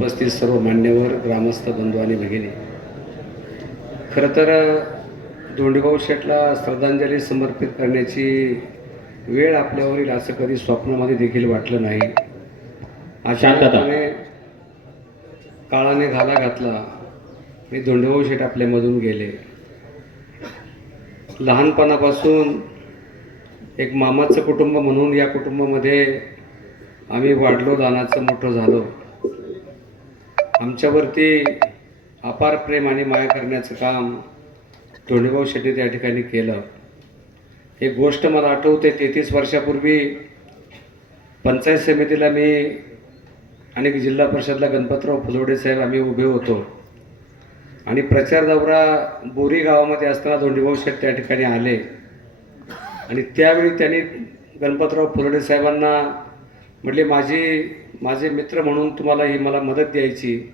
उपस्थित सर्व मान्यवर ग्रामस्थ बंधू आणि भगिनी. खरं तर धोंडीभाऊ शेठला श्रद्धांजली समर्पित करण्याची वेळ आपल्यावर येईल असं कधी स्वप्नामध्ये देखील वाटलं नाही. शांतता. अचानकपणे काळाने घाला घातला. मी धोंडीभाऊ शेठ आपल्यामधून गेले. लहानपणापासून एक मामाचं कुटुंब म्हणून या कुटुंबामध्ये आम्ही वाढलो लहानाचं मोठं झालो. आमच्यावरती अपार प्रेम आणि माया करण्याचं काम धोंडीभाऊ शेट्टी त्या ठिकाणी केलं. एक गोष्ट मला आठवते तेहतीस वर्षापूर्वी पंचायत समितीला मी आणि जिल्हा परिषदला गणपतराव फुलवडे साहेब आम्ही उभे होतो. आणि प्रचार दौरा बोरी गावामध्ये असताना धोंडीभाऊ शेठ त्या ठिकाणी आले. आणि त्यावेळी त्यांनी गणपतराव फुलवडे साहेबांना म्हटले माझी माझे मित्र म्हणून तुम्हाला ही मला मदत द्यायची.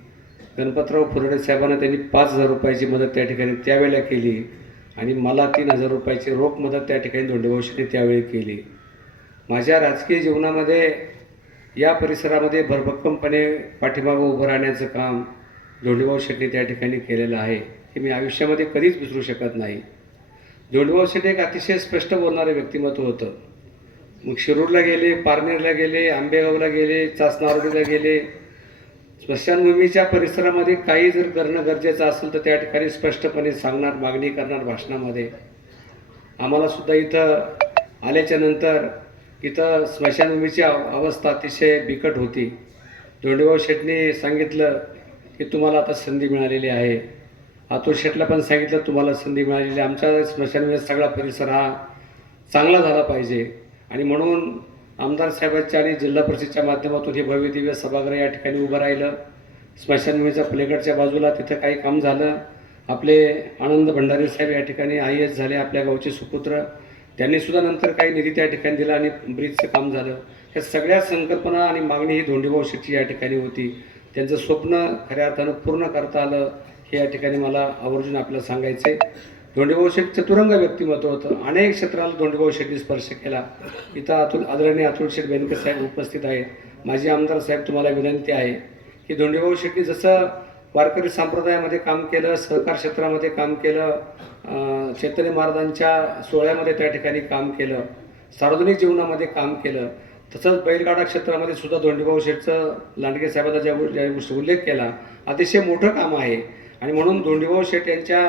गणपतराव फुलोडे साहेबांना त्यांनी पाच हजार रुपयाची मदत त्या ठिकाणी त्यावेळेला केली आणि मला तीन हजार रुपयाची रोख मदत त्या ठिकाणी धोंडेभाऊ त्यावेळी केली. माझ्या राजकीय जीवनामध्ये या परिसरामध्ये भरभक्कमपणे पाठीमागं उभं राहण्याचं काम धोंडेभाऊ शेट्टी त्या ठिकाणी केलेलं आहे हे मी आयुष्यामध्ये कधीच विसरू शकत नाही. धोंडेभाऊ शेट्टी एक अतिशय स्पष्ट बोलणारं व्यक्तिमत्व होतं. मग शिरूरला गेले पारनेरला गेले आंबेगावला गेले चासनारोडीला गेले स्मशानभूमीच्या परिसरामध्ये काही जर करणं गरजेचं असेल तर त्या ठिकाणी स्पष्टपणे सांगणार मागणी करणार भाषणामध्ये. आम्हाला सुद्धा इथं आल्याच्यानंतर इथं स्मशानभूमीची अवस्था अतिशय बिकट होती. धोंडेभाऊ शेटने सांगितलं की तुम्हाला आता संधी मिळालेली आहे. अतुल शेटला पण सांगितलं तुम्हाला संधी मिळालेली आहे. आमच्या स्मशानभूमीचा सगळा परिसर हा चांगला झाला पाहिजे. आणि म्हणून आमदार साहेबांच्या आणि जिल्हा परिषदच्या माध्यमातून हे भव्य दिव्य सभागृह या ठिकाणी उभं राहिलं. स्मशानभूमीच्या पलीकडच्या बाजूला तिथं काही काम झालं. आपले आनंद भंडारी साहेब या ठिकाणी आय एस झाले आपल्या गावचे सुपुत्र. त्यांनी सुद्धा नंतर काही निधी त्या ठिकाणी दिला आणि ब्रिजचं काम झालं. ह्या सगळ्या संकल्पना आणि मागणी ही धोंडीभाऊ शेट्टी या ठिकाणी होती. त्यांचं स्वप्न खऱ्या अर्थानं पूर्ण करता आलं हे या ठिकाणी मला आवर्जून आपल्याला सांगायचं आहे धोंडीभाऊ शेठ चतुरंग व्यक्तिमत्व होतं. अनेक क्षेत्राला धोंडीभाऊ शेठने स्पर्श केला. इथं अतुल आदरणीय अतुल शेठ बेनके साहेब उपस्थित आहेत. माजी आमदार साहेब तुम्हाला विनंती आहे की धोंडीभाऊ शेठने जसं वारकरी संप्रदायामध्ये काम केलं सहकार क्षेत्रामध्ये काम केलं चैतन्य महाराजांच्या सोहळ्यामध्ये त्या ठिकाणी काम केलं सार्वजनिक जीवनामध्ये काम केलं तसंच बैलगाडा क्षेत्रामध्ये सुद्धा धोंडीभाऊ शेठचं लांडगे साहेबांचा ज्या ज्या गोष्टी उल्लेख केला अतिशय मोठं काम आहे. आणि म्हणून धोंडीभाऊ शेठ यांच्या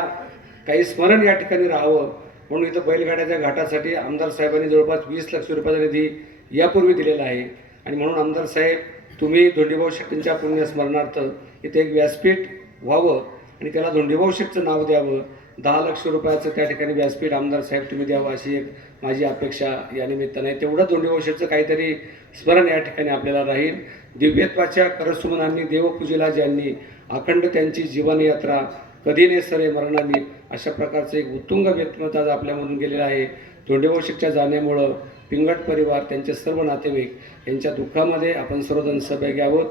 काही स्मरण या ठिकाणी राहावं. म्हणून इथं बैलगाड्याच्या घाटासाठी आमदार साहेबांनी जवळपास वीस लक्ष रुपयाचा निधी यापूर्वी दिलेला आहे. आणि म्हणून आमदार साहेब तुम्ही धोंडीभाऊ शेट्टींच्या पुण्यस्मरणार्थ इथे एक व्यासपीठ व्हावं आणि त्याला धोंडीभाऊ शेटचं नाव द्यावं. दहा लक्ष रुपयाचं त्या ठिकाणी व्यासपीठ आमदार साहेब तुम्ही द्यावं अशी एक माझी अपेक्षा या निमित्ताने आहे. तेवढं धोंडीभाऊ शेटचं काहीतरी स्मरण या ठिकाणी आपल्याला राहील. दिव्यत्वाच्या करसुमनांनी देवपूजेला ज्यांनी अखंड त्यांची जीवनयात्रा कधी नेसरे मरणानी अशा प्रकारचं एक उत्तुंग व्यक्तिमत्व आज आपल्यामधून गेलेलं आहे. धोंडेभाऊ शेठच्या जाण्यामुळं पिंगट परिवार त्यांचे सर्व नातेवाईक यांच्या दुःखामध्ये आपण सर्वजण सहभागी आहोत.